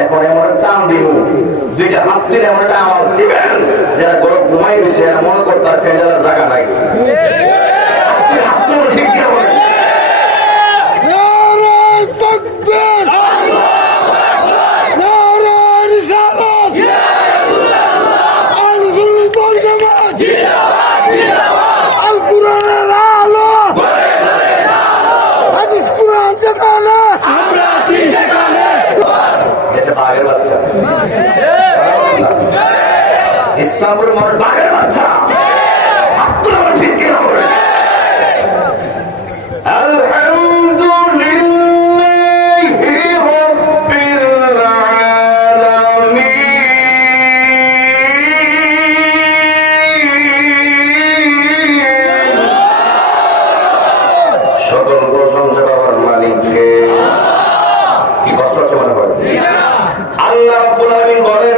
এখন এমন টান দিব। দুইটা হাত দিলে এমন একটা আওয়াজ দিবেন যারা গরম ঘুমাই গেছে মনে করতে ফেলে জায়গা নাই। সকল প্রশংসা আমার মালিককে কি কষ্ট হচ্ছে মনে হয়? আল্লাহ বলেন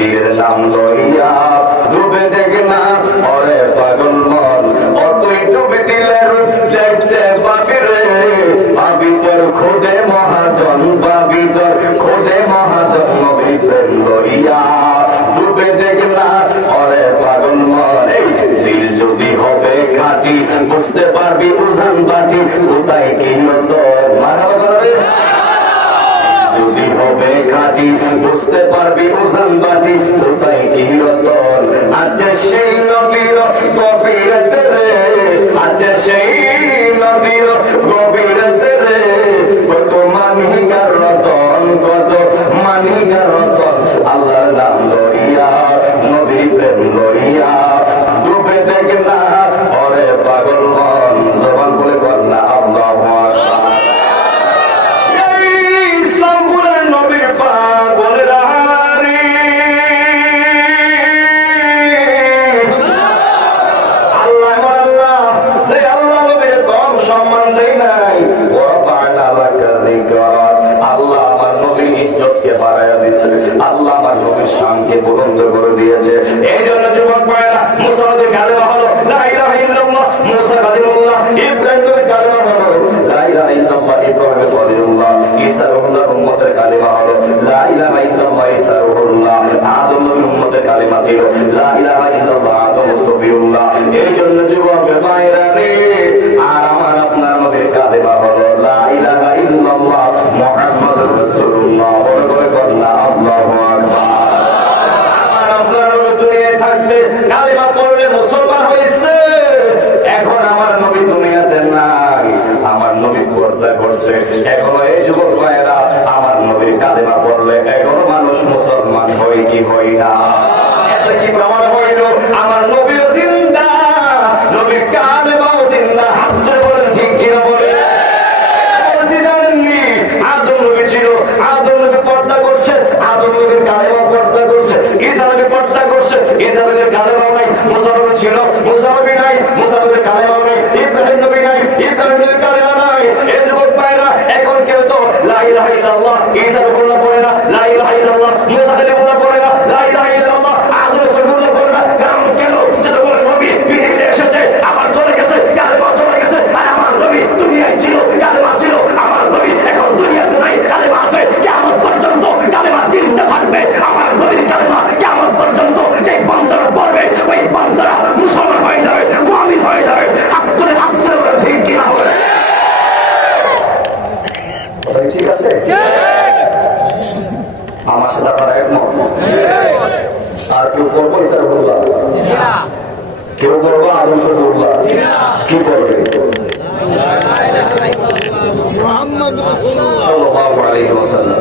পীর নাম লইয়া ডুবে দেখ না ওরে পাগল মন অতই ডুবে দিলের দেখতে পাবি রে। পাবি তোর খোদে মহাজন পাবি তোর খোদে মহাজন নবী প্রেম লইয়া যদি হবে খাতি বুঝতে পারবি উজানবাতি কোথায় কি রতন? আজ সেই নবীর কবিরত আজ আচ্ছা সেই আল্লাহ আমার নবীর ইজ্জতকে বাড়াইয়া দিছে। আল্লাহ আমার নবীর শানকে বুলন্দ করে দিয়েছে। এই জন্য যুবক ভাইয়েরা মুসলমানদের গালেমা হলো মুসা গালিমুল্লাহ ইব্রাহিম গালেমা হলো আর কেউ করব ইসারুল্লাহ কেউ করব আলোচনা কি করবে? মোহাম্মদ সাল্লাল্লাহু আলাইহি ওয়াসাল্লাম।